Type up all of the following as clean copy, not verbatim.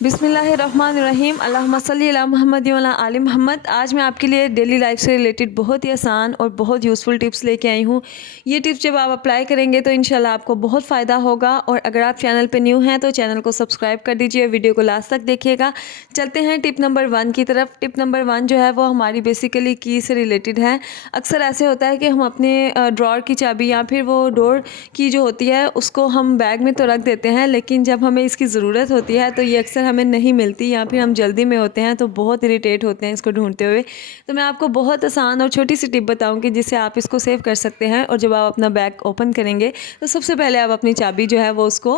बिस्मिल्लाहिर्रहमानिर्रहीम अल्लाहुम्मा सल्ली अला मुहम्मद व अला आलि मुहम्मद। आज मैं आपके लिए डेली लाइफ से रिलेटेड बहुत ही आसान और बहुत यूज़फुल टिप्स लेके आई हूँ। ये टिप्स जब आप अप्लाई करेंगे तो इंशाल्लाह आपको बहुत फ़ायदा होगा। और अगर आप चैनल पे न्यू हैं तो चैनल को सब्सक्राइब कर दीजिए, वीडियो को लास्ट तक देखिएगा। चलते हैं टिप नंबर 1 की तरफ। टिप नंबर 1 जो है वो हमारी बेसिकली की से रिलेटेड है। अक्सर ऐसे होता है कि हम अपने ड्रॉर की चाबी या फिर वो डोर की जो होती है उसको हम बैग में तो रख देते हैं, लेकिन जब हमें इसकी ज़रूरत होती है तो ये अक्सर हमें नहीं मिलती या फिर हम जल्दी में होते हैं तो बहुत इरिटेट होते हैं इसको ढूंढते हुए। तो मैं आपको बहुत आसान और छोटी सी टिप बताऊंगी जिससे आप इसको सेव कर सकते हैं। और जब आप अपना बैग ओपन करेंगे तो सबसे पहले आप अपनी चाबी जो है वो उसको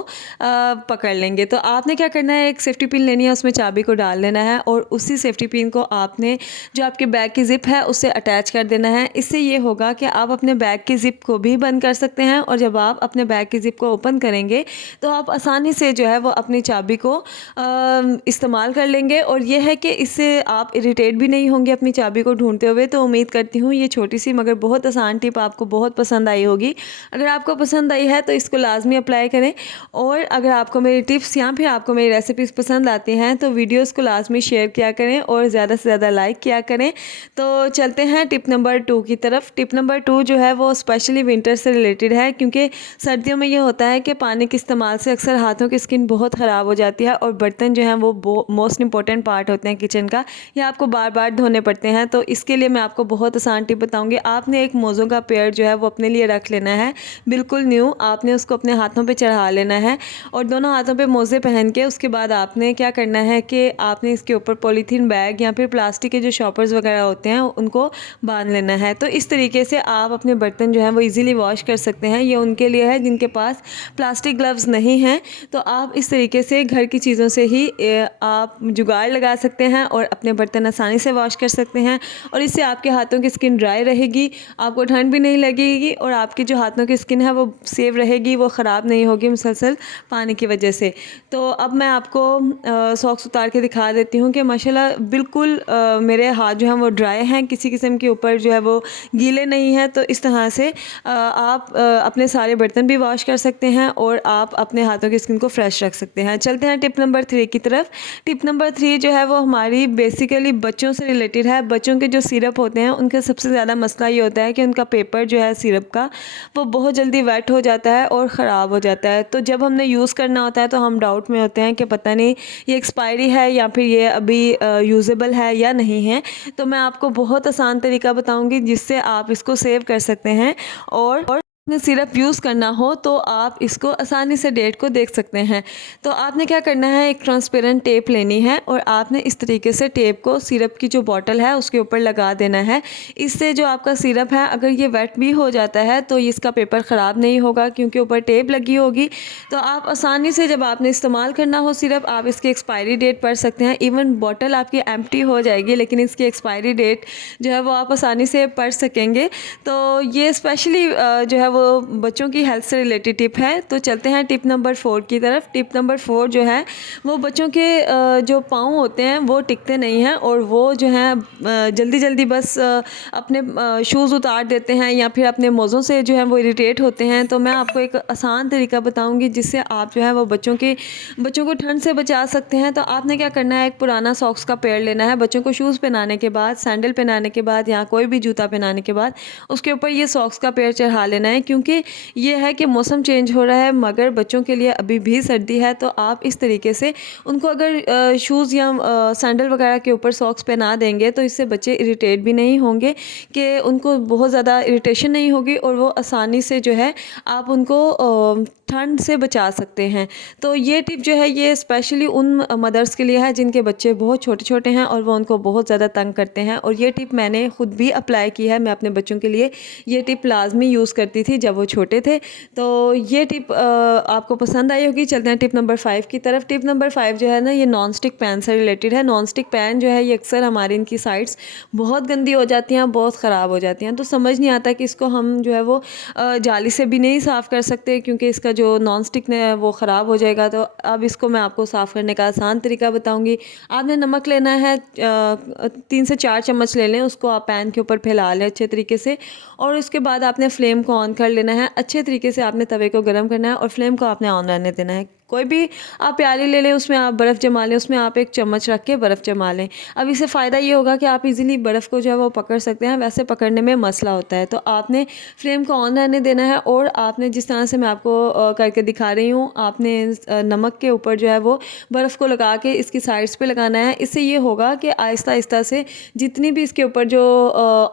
पकड़ लेंगे। तो आपने क्या करना है, एक सेफ्टी पिन लेनी है, उसमें चाबी को डाल लेना है और उसी सेफ्टी पिन को आपने जो आपके बैग की ज़िप है उससे अटैच कर देना है। इससे ये होगा कि आप अपने बैग की ज़िप को भी बंद कर सकते हैं और जब आप अपने बैग की ज़िप को ओपन करेंगे तो आप आसानी से जो है वो अपनी चाबी को इस्तेमाल कर लेंगे। और ये है कि इससे आप इरिटेट भी नहीं होंगे अपनी चाबी को ढूंढते हुए। तो उम्मीद करती हूँ ये छोटी सी मगर बहुत आसान टिप आपको बहुत पसंद आई होगी। अगर आपको पसंद आई है तो इसको लाजमी अप्लाई करें। और अगर आपको मेरी टिप्स या फिर आपको मेरी रेसिपीज़ पसंद आती हैं तो वीडियोज़ को लाजमी शेयर किया करें और ज़्यादा से ज़्यादा लाइक किया करें। तो चलते हैं टिप नंबर 2 की तरफ। टिप नंबर 2 जो है वो स्पेशली विंटर से रिलेटेड है, क्योंकि सर्दियों में ये होता है कि पानी के इस्तेमाल से अक्सर हाथों की स्किन बहुत ख़राब हो जाती है और बर्तन जो हैं वो मोस्ट इंपॉर्टेंट पार्ट होते हैं किचन का, या आपको बार बार धोने पड़ते हैं। तो इसके लिए मैं आपको बहुत आसान टिप बताऊंगी। आपने एक मोज़ों का पेयर जो है वो अपने लिए रख लेना है, बिल्कुल न्यू। आपने उसको अपने हाथों पे चढ़ा लेना है और दोनों हाथों पे मोज़े पहन के उसके बाद आपने क्या करना है कि आपने इसके ऊपर पॉलीथीन बैग या फिर प्लास्टिक के जो शॉपर्स वगैरह होते हैं उनको बांध लेना है। तो इस तरीके से आप अपने बर्तन जो हैं वो ईज़िली वॉश कर सकते हैं। ये उनके लिए है जिनके पास प्लास्टिक ग्लव्स नहीं हैं। तो आप इस तरीके से घर की चीज़ों से ही आप जुगाड़ लगा सकते हैं और अपने बर्तन आसानी से वॉश कर सकते हैं। और इससे आपके हाथों की स्किन ड्राई रहेगी, आपको ठंड भी नहीं लगेगी और आपकी जो हाथों की स्किन है वो सेव रहेगी, वो ख़राब नहीं होगी मुसलसल पानी की वजह से। तो अब मैं आपको सॉक्स उतार के दिखा देती हूँ कि माशाल्लाह बिल्कुल मेरे हाथ जो हैं वो ड्राई हैं, किसी किस्म के ऊपर जो है वो गीले नहीं हैं। तो इस तरह से आप अपने सारे बर्तन भी वॉश कर सकते हैं और आप अपने हाथों की स्किन को फ्रेश रख सकते हैं। चलते हैं टिप नंबर 3 की तरफ। टिप नंबर 3 जो है वो हमारी बेसिकली बच्चों से रिलेटेड है। बच्चों के जो सिरप होते हैं उनका सबसे ज़्यादा मसला ये होता है कि उनका पेपर जो है सिरप का वो बहुत जल्दी वेट हो जाता है और ख़राब हो जाता है। तो जब हमने यूज़ करना होता है तो हम डाउट में होते हैं कि पता नहीं ये एक्सपायरी है या फिर ये अभी यूज़ेबल है या नहीं है। तो मैं आपको बहुत आसान तरीका बताऊँगी जिससे आप इसको सेव कर सकते हैं। और सिरप यूज़ करना हो तो आप इसको आसानी से डेट को देख सकते हैं। तो आपने क्या करना है, एक ट्रांसपेरेंट टेप लेनी है और आपने इस तरीके से टेप को सिरप की जो बॉटल है उसके ऊपर लगा देना है। इससे जो आपका सिरप है अगर ये वेट भी हो जाता है तो इसका पेपर ख़राब नहीं होगा क्योंकि ऊपर टेप लगी होगी। तो आप आसानी से जब आपने इस्तेमाल करना हो सिरप, आप इसकी एक्सपायरी डेट पढ़ सकते हैं। इवन बॉटल आपकी एम्प्टी हो जाएगी लेकिन इसकी एक्सपायरी डेट जो है वो आप आसानी से पढ़ सकेंगे। तो ये स्पेशली जो है वो बच्चों की हेल्थ से रिलेटेड टिप है। तो चलते हैं टिप नंबर 4 की तरफ। टिप नंबर 4 जो है वो बच्चों के जो पाँव होते हैं वो टिकते नहीं हैं और वो जो हैं जल्दी जल्दी बस अपने शूज़ उतार देते हैं या फिर अपने मोज़ों से जो है वो इरिटेट होते हैं। तो मैं आपको एक आसान तरीका बताऊंगी जिससे आप जो है वो बच्चों को ठंड से बचा सकते हैं। तो आपने क्या करना है, एक पुराना सॉक्स का पेयर लेना है। बच्चों को शूज़ पहनाने के बाद, सैंडल पहनाने के बाद या कोई भी जूता पहनाने के बाद उसके ऊपर ये सॉक्स का पेयर चढ़ा लेना है, क्योंकि ये है कि मौसम चेंज हो रहा है मगर बच्चों के लिए अभी भी सर्दी है। तो आप इस तरीके से उनको अगर शूज़ या सैंडल वगैरह के ऊपर सॉक्स पहना देंगे तो इससे बच्चे इरिटेट भी नहीं होंगे, कि उनको बहुत ज़्यादा इरिटेशन नहीं होगी और वो आसानी से जो है आप उनको ठंड से बचा सकते हैं। तो ये टिप जो है ये स्पेशली उन मदर्स के लिए है जिनके बच्चे बहुत छोटे छोटे हैं और वो उनको बहुत ज़्यादा तंग करते हैं। और ये टिप मैंने खुद भी अप्लाई की है, मैं अपने बच्चों के लिए ये टिप लाजमी यूज़ करती थी जब वो छोटे थे। तो ये टिप आपको पसंद आई होगी। चलते हैं टिप नंबर 5 की तरफ। टिप नंबर 5 जो है ना ये नॉन स्टिक पैन से रिलेटेड है। नॉन स्टिक पैन जो है ये अक्सर हमारी इनकी साइड्स बहुत गंदी हो जाती हैं, बहुत ख़राब हो जाती हैं। तो समझ नहीं आता कि इसको हम जो है वो जाली से भी नहीं साफ़ कर सकते क्योंकि इसका जो नॉन स्टिक है वो ख़राब हो जाएगा। तो अब इसको मैं आपको साफ़ करने का आसान तरीका बताऊँगी। आपने नमक लेना है, 3 से 4 चम्मच ले लें, उसको आप पैन के ऊपर फैला लें अच्छे तरीके से। और उसके बाद आपने फ्लेम को ऑन कर लेना है। अच्छे तरीके से आपने तवे को गर्म करना है और फ्लेम को आपने ऑन रहने देना है। कोई भी आप प्याली ले लें, उसमें आप बर्फ़ जमा लें, उसमें आप एक चम्मच रख के बर्फ़ जमा लें। अब इससे फ़ायदा ये होगा कि आप इजीली बर्फ़ को जो है वो पकड़ सकते हैं, वैसे पकड़ने में मसला होता है। तो आपने फ्लेम को ऑन रहने देना है और आपने जिस तरह से मैं आपको करके दिखा रही हूँ, आपने नमक के ऊपर जो है वो बर्फ़ को लगा के इसकी साइड्स पे लगाना है। इससे ये होगा कि आहिस्ता आहिस्ता से जितनी भी इसके ऊपर जो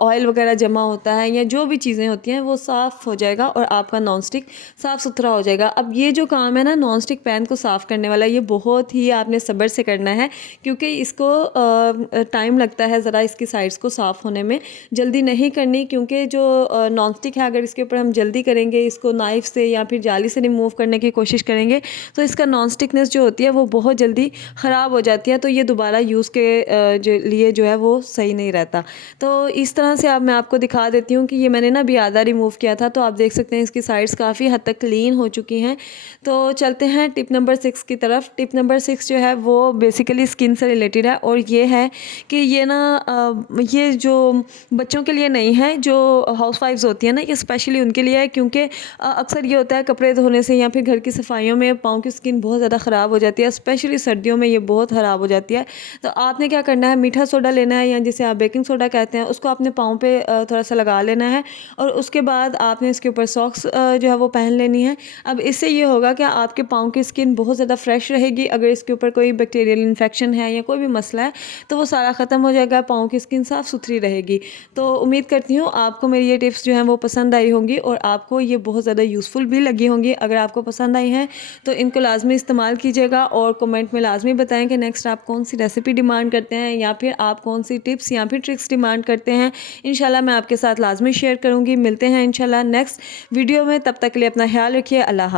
ऑयल वगैरह जमा होता है या जो भी चीज़ें होती हैं वो साफ़ हो जाएगा और आपका नॉन स्टिक साफ़ सुथरा हो जाएगा। अब ये जो काम है ना नॉन स्टिक पैन को साफ़ करने वाला, ये बहुत ही आपने सब्र से करना है, क्योंकि इसको टाइम लगता है ज़रा इसकी साइड्स को साफ़ होने में। जल्दी नहीं करनी, क्योंकि जो नॉन स्टिक है अगर इसके ऊपर हम जल्दी करेंगे, इसको नाइफ़ से या फिर जाली से रिमूव करने की कोशिश करेंगे तो इसका नॉन स्टिकनेस जो होती है वो बहुत जल्दी ख़राब हो जाती है। तो ये दोबारा यूज़ के लिए जो है वो सही नहीं रहता। तो इस तरह से अब मैं आपको दिखा देती हूँ कि ये मैंने ना अभी आधा रिमूव किया था, तो आप देख सकते हैं इसकी साइड्स काफ़ी हद तक क्लीन हो चुकी हैं। तो चलते हैं टिप नंबर 6 की तरफ। टिप नंबर 6 जो है वो बेसिकली स्किन से रिलेटेड है और ये है कि ये ना ये जो बच्चों के लिए नहीं है, जो हाउसवाइफ्स होती हैं ना, ये स्पेशली उनके लिए है, क्योंकि अक्सर ये होता है कपड़े धोने से या फिर घर की सफाइयों में पाँव की स्किन बहुत ज़्यादा ख़राब हो जाती है, स्पेशली सर्दियों में ये बहुत ख़राब हो जाती है। तो आपने क्या करना है, मीठा सोडा लेना है या जिसे आप बेकिंग सोडा कहते हैं, उसको आपने पाँव पे थोड़ा सा लगा लेना है और उसके बाद आपने इसके ऊपर सॉक्स जो है वो पहन लेनी है। अब इससे ये होगा कि आपके पाँव की स्किन बहुत ज़्यादा फ्रेश रहेगी। अगर इसके ऊपर कोई बैक्टीरियल इन्फेक्शन है या कोई भी मसला है तो वो सारा ख़त्म हो जाएगा, पाँव की स्किन साफ़ सुथरी रहेगी। तो उम्मीद करती हूँ आपको मेरी ये टिप्स जो हैं वो पसंद आई होंगी और आपको ये बहुत ज़्यादा यूज़फुल भी लगी होंगी। अगर आपको पसंद आई हैं तो इनको लाजमी इस्तेमाल कीजिएगा और कमेंट में लाजमी बताएं कि नेक्स्ट आप कौन सी रेसिपी डिमांड करते हैं या फिर आप कौन सी टिप्स या फिर ट्रिक्स डिमांड करते हैं। इंशाल्लाह मैं आपके साथ लाजमी शेयर करूँगी। मिलते हैं इंशाल्लाह नेक्स्ट वीडियो में, तब तक के लिए अपना ख्याल रखिए। अल्लाह हाफ़िज़।